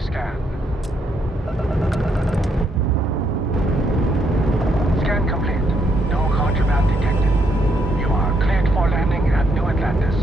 Body scan. Scan complete. No contraband detected. You are cleared for landing at New Atlantis.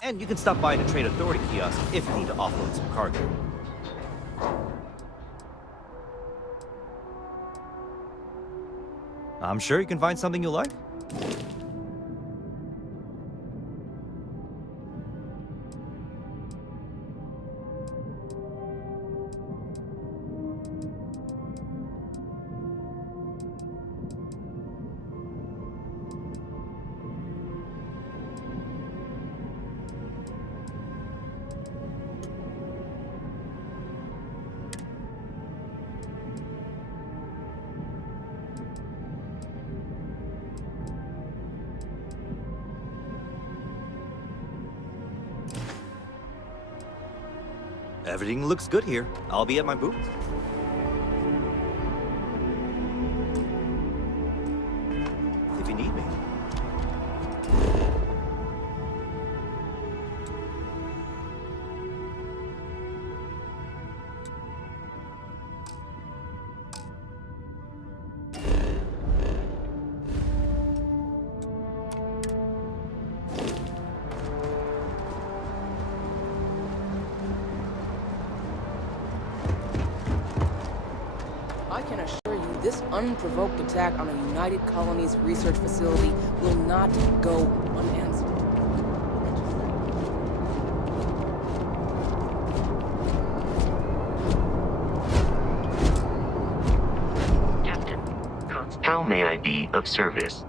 And you can stop by the Trade Authority kiosk if you need to offload some cargo. I'm sure you can find something you like. Everything looks good here. I'll be at my booth. If you need me. I can assure you, this unprovoked attack on a United Colonies research facility will not go unanswered. Captain, how may I be of service?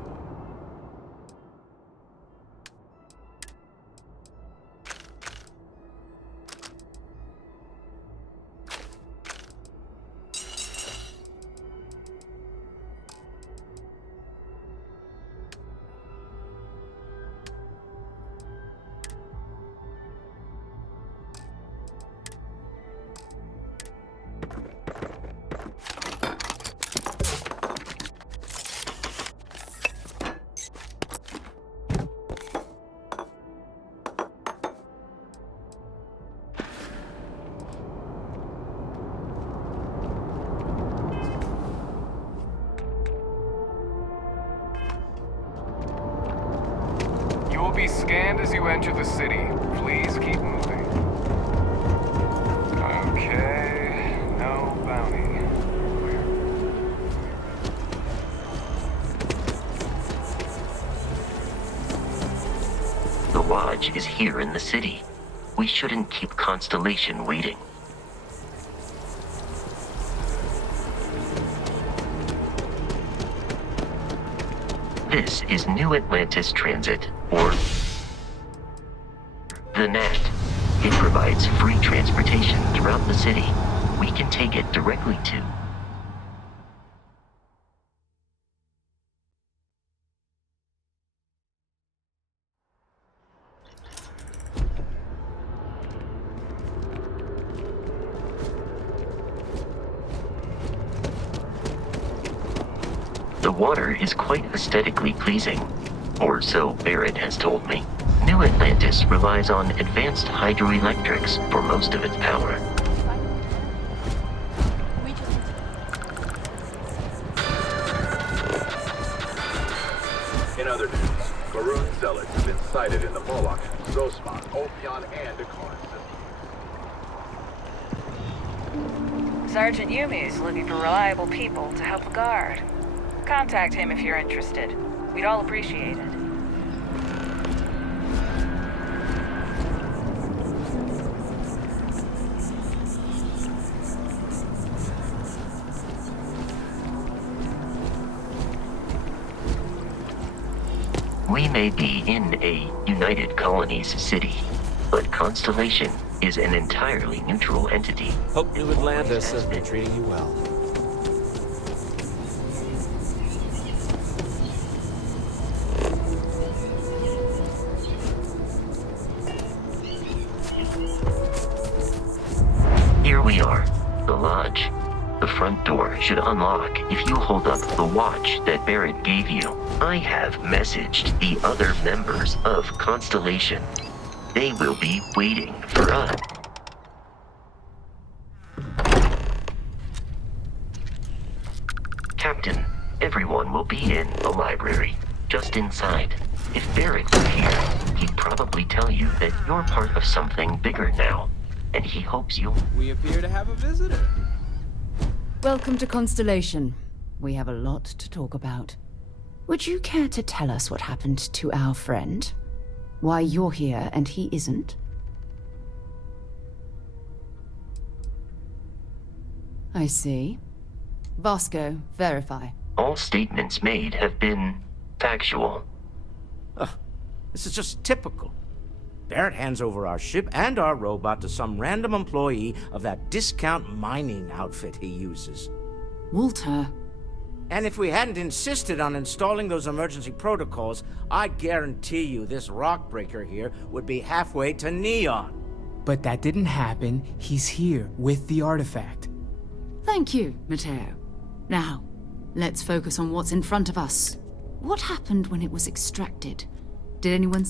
You will be scanned as you enter the city. Please keep moving. Okay, no bounty. The Lodge is here in the city. We shouldn't keep Constellation waiting. This is New Atlantis Transit, or the NAT. It provides free transportation throughout the city. We can take it directly to... The water is quite aesthetically pleasing, or so Barrett has told me. New Atlantis relies on advanced hydroelectrics for most of its power. We just In other news, Maroon zealots have been sighted in the Moloch, Zosman, Ophion, and Akon systems. Sergeant Yumi is looking for reliable people to help the guard. Contact him if you're interested. We'd all appreciate it. We may be in a United Colonies city, but Constellation is an entirely neutral entity. Hope New Atlantis has been treating you well. Here we are, the lodge. The front door should unlock if you hold up the watch that Barrett gave you. I have messaged the other members of Constellation. They will be waiting for us. Captain, everyone will be in the library, just inside. If Barrett were here, he'd probably tell you that you're part of something bigger now, and he hopes you'll... We appear to have a visitor. Welcome to Constellation. We have a lot to talk about. Would you care to tell us what happened to our friend? Why you're here and he isn't? I see. Vasco, verify. All statements made have been factual. This is just typical. Barrett hands over our ship and our robot to some random employee of that discount mining outfit he uses. Walter. And if we hadn't insisted on installing those emergency protocols, I guarantee you this rock breaker here would be halfway to Neon. But that didn't happen. He's here with the artifact. Thank you, Matteo. Now, let's focus on what's in front of us. What happened when it was extracted? Did anyone...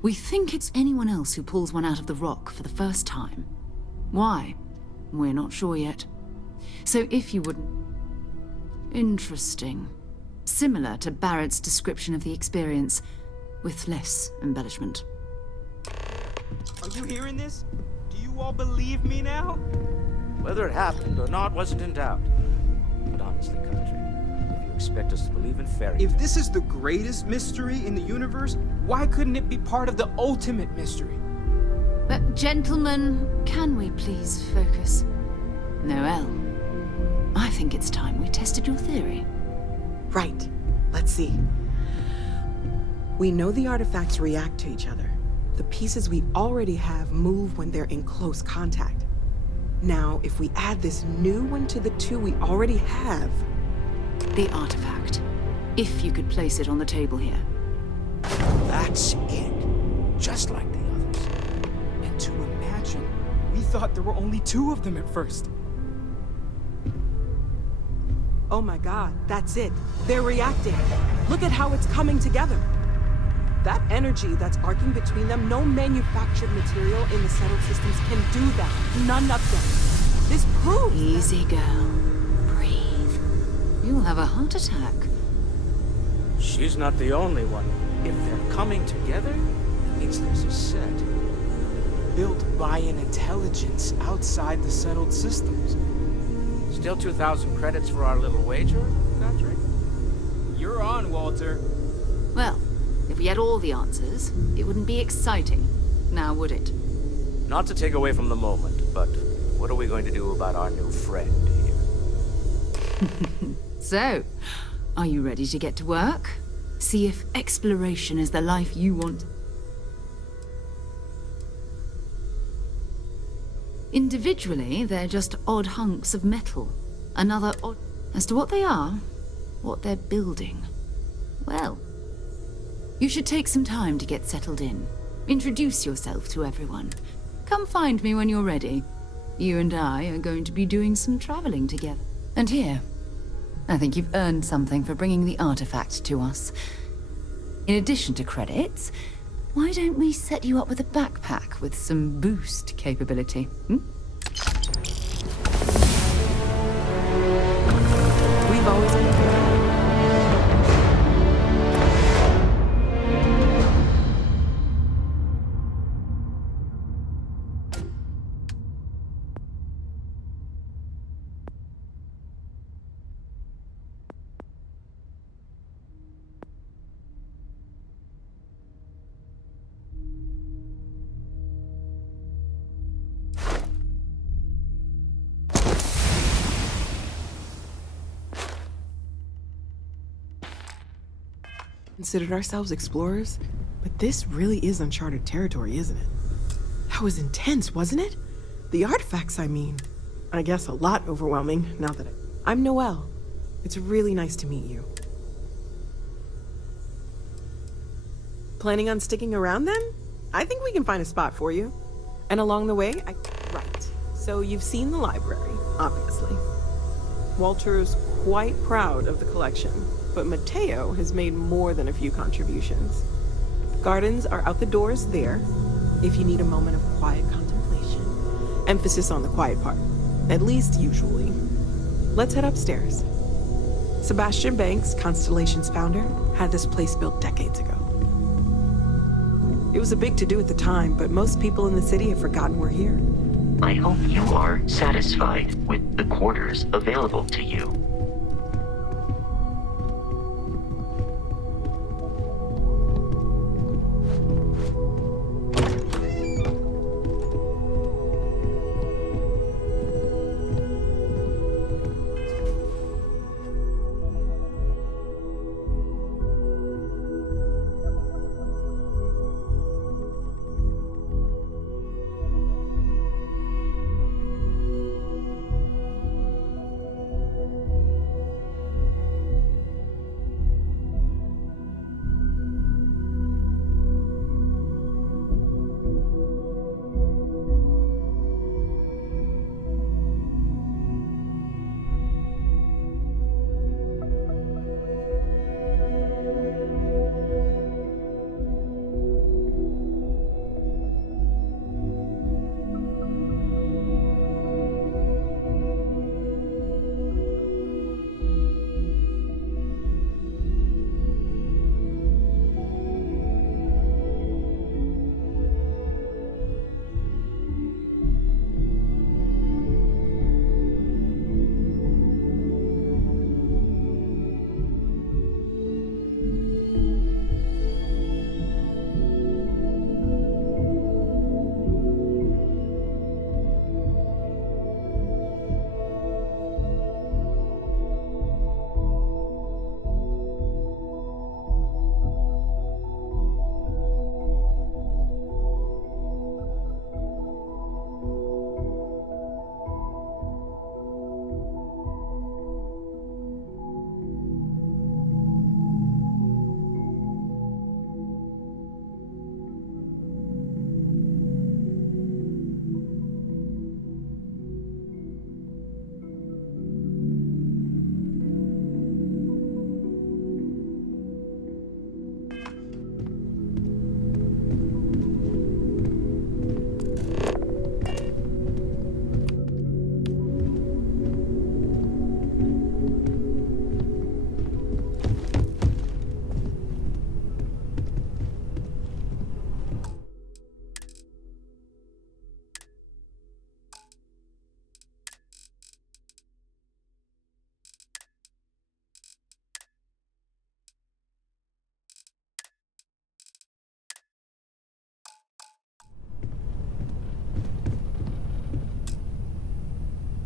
We think it's anyone else who pulls one out of the rock for the first time. Why? We're not sure yet. So if you wouldn't... Interesting. Similar to Barrett's description of the experience, with less embellishment. Are you hearing this? Do you all believe me now? Whether it happened or not wasn't in doubt. But honestly, Country, if you expect us to believe in fairy tales... If this is the greatest mystery in the universe, why couldn't it be part of the ultimate mystery? But gentlemen, can we please focus? Noel, I think it's time we tested your theory. Right. Let's see. We know the artifacts react to each other. The pieces we already have move when they're in close contact. Now, if we add this new one to the two we already have... The artifact. If you could place it on the table here. That's it. Just like the others. And to imagine, we thought there were only two of them at first. Oh my god, that's it. They're reacting. Look at how it's coming together. That energy that's arcing between them, no manufactured material in the settled systems can do that. None of them. This proves... Easy, girl. Breathe. You'll have a heart attack. She's not the only one. If they're coming together, it means there's a set. Built by an intelligence outside the settled systems. Still 2,000 credits for our little wager, Country? You're on, Walter. Well, if we had all the answers, it wouldn't be exciting, now would it? Not to take away from the moment, but what are we going to do about our new friend here? So, are you ready to get to work? See if exploration is the life you want. Individually, they're just odd hunks of metal. Another odd... As to what they are, what they're building, well... You should take some time to get settled in. Introduce yourself to everyone. Come find me when you're ready. You and I are going to be doing some traveling together. And here, I think you've earned something for bringing the artifact to us. In addition to credits, why don't we set you up with a backpack with some boost capability, considered ourselves explorers, but this really is uncharted territory, isn't it? That was intense, wasn't it? The artifacts, I mean. I guess a lot overwhelming, now that I'm Noelle. It's really nice to meet you. Planning on sticking around then? I think we can find a spot for you. And along the way, Right. So you've seen the library, obviously. Walter's quite proud of the collection, but Mateo has made more than a few contributions. Gardens are out the doors there, if you need a moment of quiet contemplation. Emphasis on the quiet part, at least usually. Let's head upstairs. Sebastian Banks, Constellation's founder, had this place built decades ago. It was a big to-do at the time, but most people in the city have forgotten we're here. I hope you are satisfied with the quarters available to you.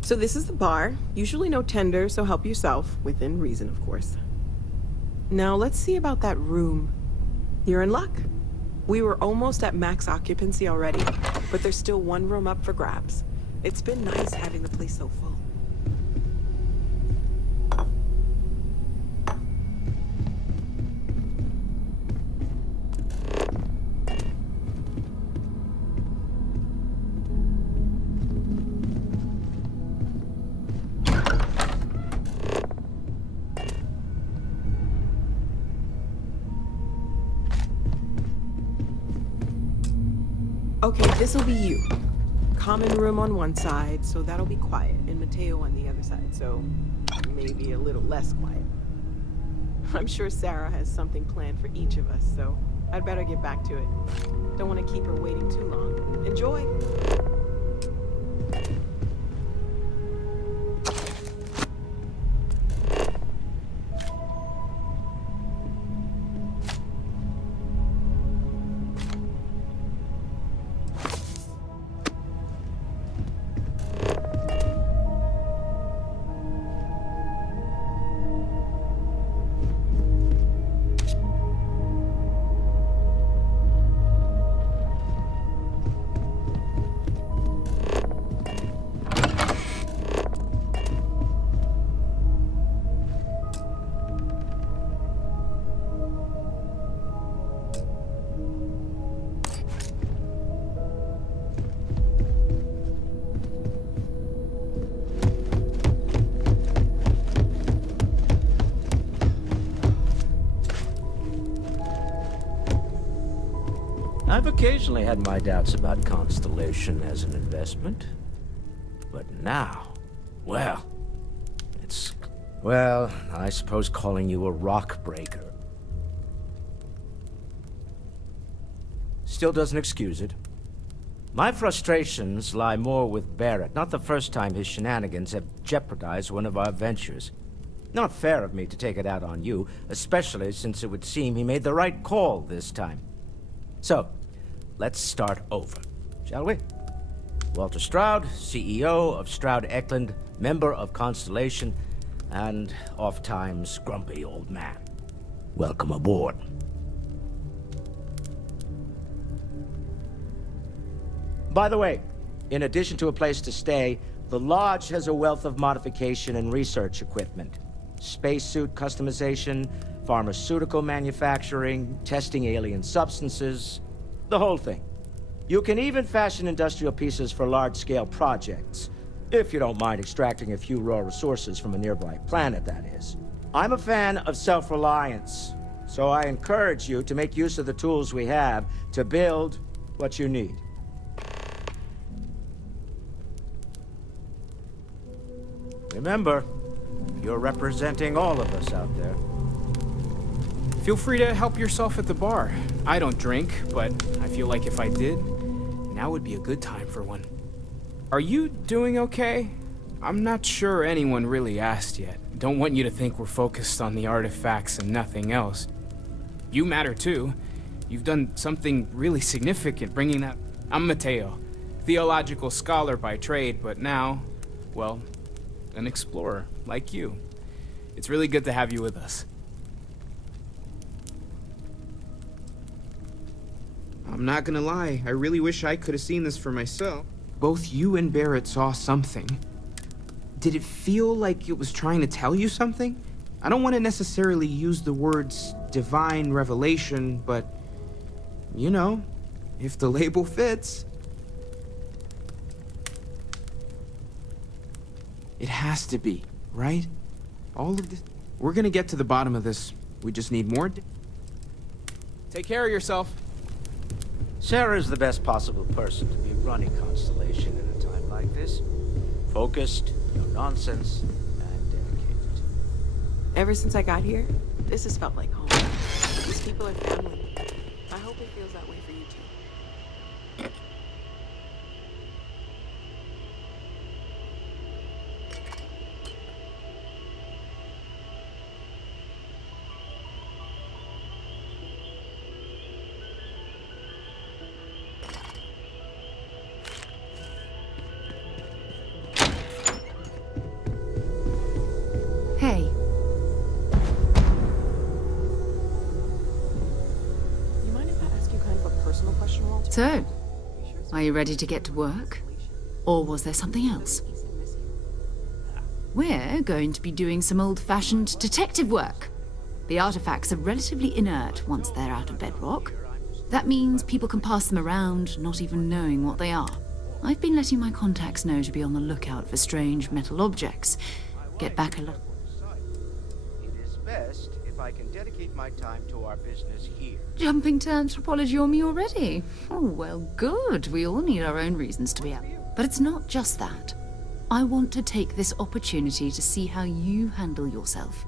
So this is the bar. Usually no tender, so help yourself, within reason, of course. Now let's see about that room. You're in luck. We were almost at max occupancy already, but there's still one room up for grabs. It's been nice having the place so full. Okay, this'll be you. Common room on one side, so that'll be quiet, and Mateo on the other side, so maybe a little less quiet. I'm sure Sarah has something planned for each of us, so I'd better get back to it. Don't want to keep her waiting too long. Enjoy! occasionally had my doubts about Constellation as an investment. But now, well, well, I suppose calling you a rock breaker still doesn't excuse it. My frustrations lie more with Barrett, not the first time his shenanigans have jeopardized one of our ventures. Not fair of me to take it out on you, especially since it would seem he made the right call this time. So, let's start over, shall we? Walter Stroud, CEO of Stroud Eklund, member of Constellation, and oft-times grumpy old man. Welcome aboard. By the way, in addition to a place to stay, the Lodge has a wealth of modification and research equipment. Spacesuit customization, pharmaceutical manufacturing, testing alien substances, the whole thing. You can even fashion industrial pieces for large-scale projects, if you don't mind extracting a few raw resources from a nearby planet, that is. I'm a fan of self-reliance, so I encourage you to make use of the tools we have to build what you need. Remember, you're representing all of us out there. Feel free to help yourself at the bar. I don't drink, but I feel like if I did, now would be a good time for one. Are you doing okay? I'm not sure anyone really asked yet. Don't want you to think we're focused on the artifacts and nothing else. You matter too. You've done something really significant bringing that... I'm Mateo, theological scholar by trade, but now, well, an explorer like you. It's really good to have you with us. I'm not gonna lie, I really wish I could have seen this for myself. Both you and Barrett saw something. Did it feel like it was trying to tell you something? I don't want to necessarily use the words divine revelation, but, you know, if the label fits. It has to be, right? All of this. We're gonna get to the bottom of this. We just need more. Take care of yourself. Sarah is the best possible person to be running Constellation at a time like this. Focused, no nonsense, and dedicated. Ever since I got here, this has felt like home. These people are family. I hope it feels that way for you too. Hey. You mind if I ask you kind of a personal question, Walter? So, are you ready to get to work? Or was there something else? We're going to be doing some old-fashioned detective work. The artifacts are relatively inert once they're out of bedrock. That means people can pass them around, not even knowing what they are. I've been letting my contacts know to be on the lookout for strange metal objects. Get back a lot. It is best if I can dedicate my time to our business here. Jumping to anthropology on me already? Oh, well, good. We all need our own reasons to be out. But it's not just that. I want to take this opportunity to see how you handle yourself,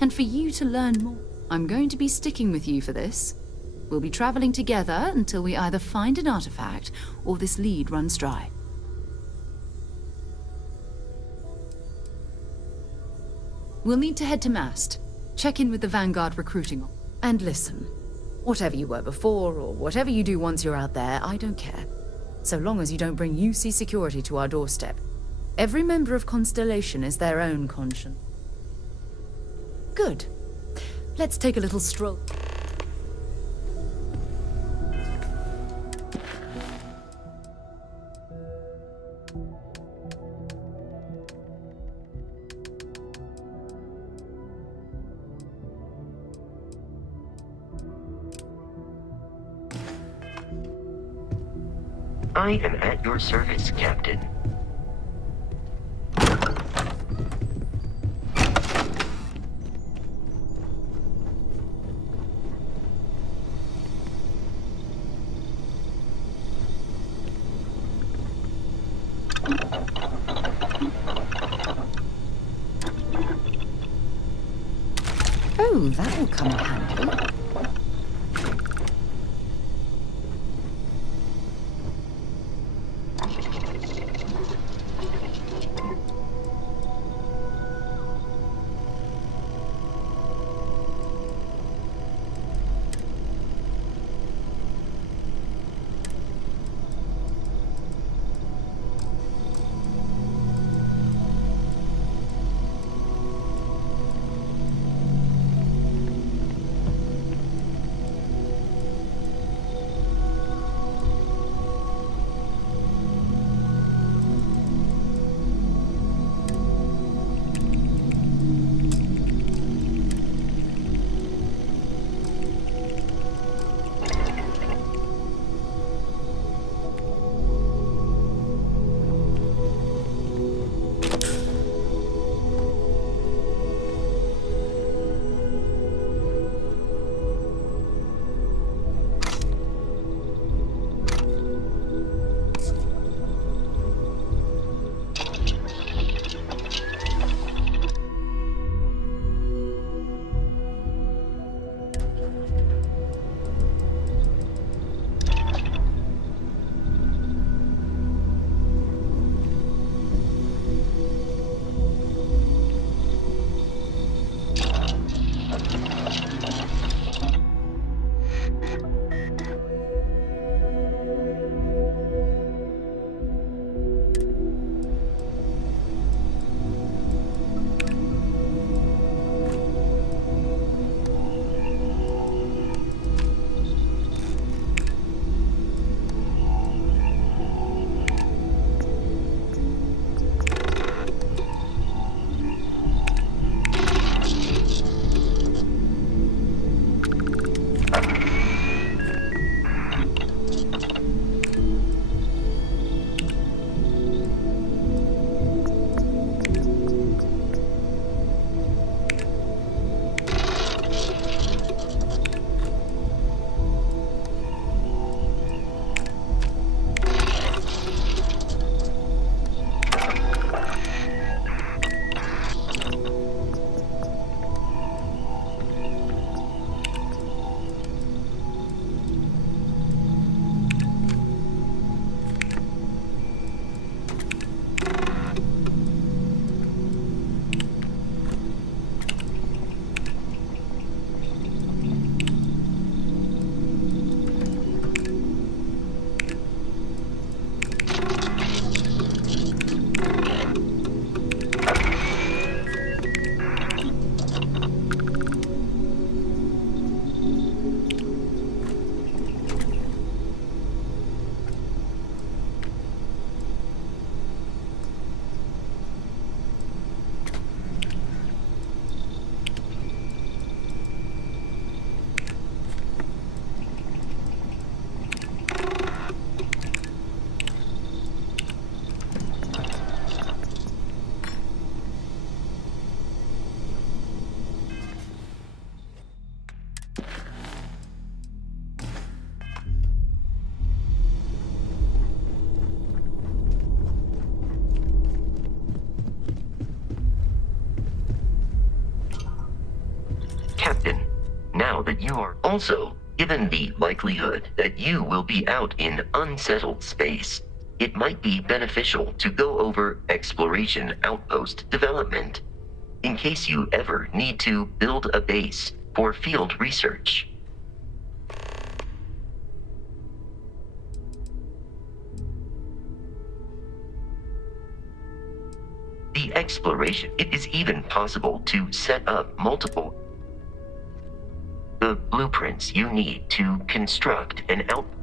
and for you to learn more. I'm going to be sticking with you for this. We'll be traveling together until we either find an artifact or this lead runs dry. We'll need to head to Mast, check in with the Vanguard recruiting. And listen, whatever you were before or whatever you do once you're out there, I don't care. So long as you don't bring UC security to our doorstep. Every member of Constellation is their own conscience. Good. Let's take a little stroll. I am at your service, Captain. that will come in handy. Now that you are also given the likelihood that you will be out in unsettled space, it might be beneficial to go over exploration outpost development, in case you ever need to build a base for field research. The exploration, it is even possible to set up multiple the blueprints you need to construct an outpost.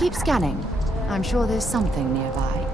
Keep scanning. I'm sure there's something nearby.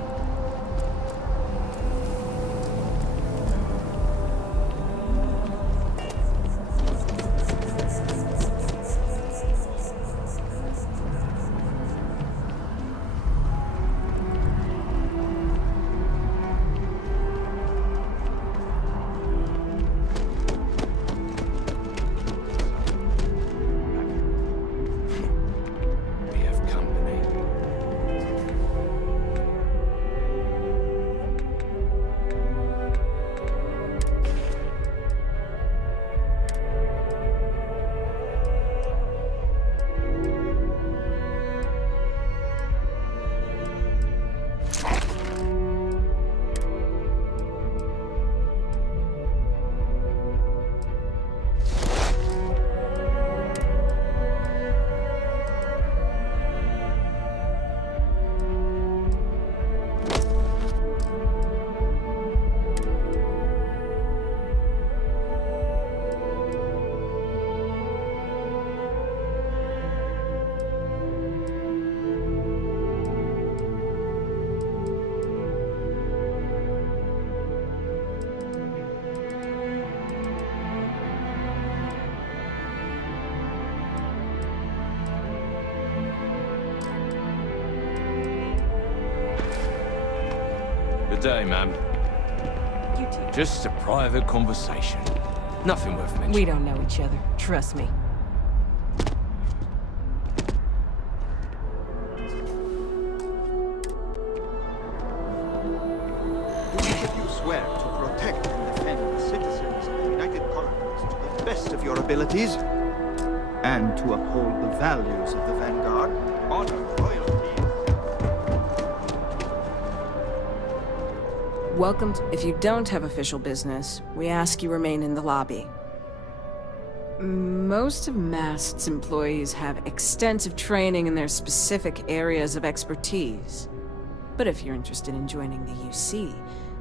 Good day, ma'am. You too. Just a private conversation. Nothing worth mentioning. We don't know each other. Trust me. Do each of you swear to protect and defend the citizens of the United Colonies to the best of your abilities? And to uphold the values of the Vanguard, honor, loyalty. Welcome. If you don't have official business, we ask you remain in the lobby. Most of MAST's employees have extensive training in their specific areas of expertise. But if you're interested in joining the UC,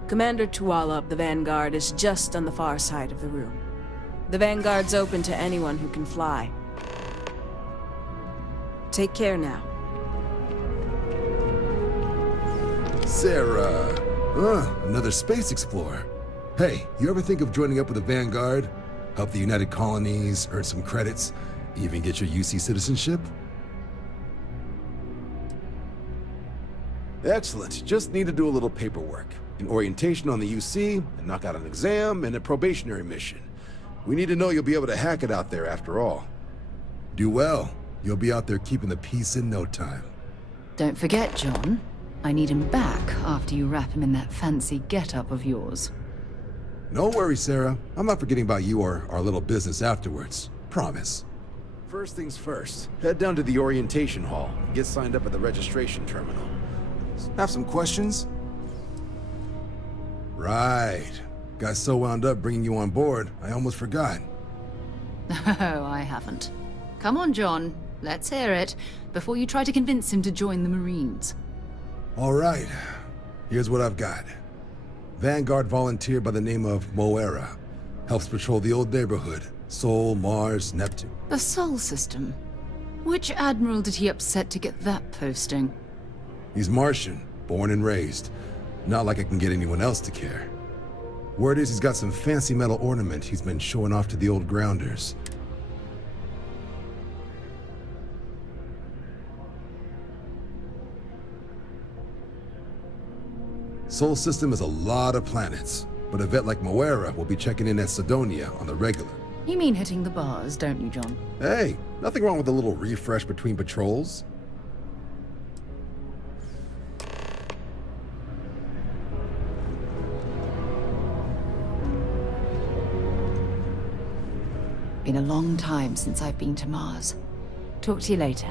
Commander Tuala of the Vanguard is just on the far side of the room. The Vanguard's open to anyone who can fly. Take care now. Sarah. Another space explorer. Hey, you ever think of joining up with the Vanguard? Help the United Colonies, earn some credits, even get your UC citizenship? Excellent. Just need to do a little paperwork. An orientation on the UC, and knock out an exam, and a probationary mission. We need to know you'll be able to hack it out there after all. Do well. You'll be out there keeping the peace in no time. Don't forget, John. I need him back after you wrap him in that fancy get-up of yours. No worries, Sarah. I'm not forgetting about you or our little business afterwards. Promise. First things first, head down to the orientation hall and get signed up at the registration terminal. Have some questions? Right. Got so wound up bringing you on board, I almost forgot. Oh, I haven't. Come on, John. Let's hear it, before you try to convince him to join the Marines. All right. Here's what I've got. Vanguard volunteer by the name of Moera. Helps patrol the old neighborhood. Sol, Mars, Neptune. The Sol system? Which admiral did he upset to get that posting? He's Martian, born and raised. Not like I can get anyone else to care. Word is he's got some fancy metal ornament he's been showing off to the old grounders. Sol system is a lot of planets, but a vet like Moera will be checking in at Sidonia on the regular. You mean hitting the bars, don't you, John? Hey, nothing wrong with a little refresh between patrols. Been a long time since I've been to Mars. Talk to you later.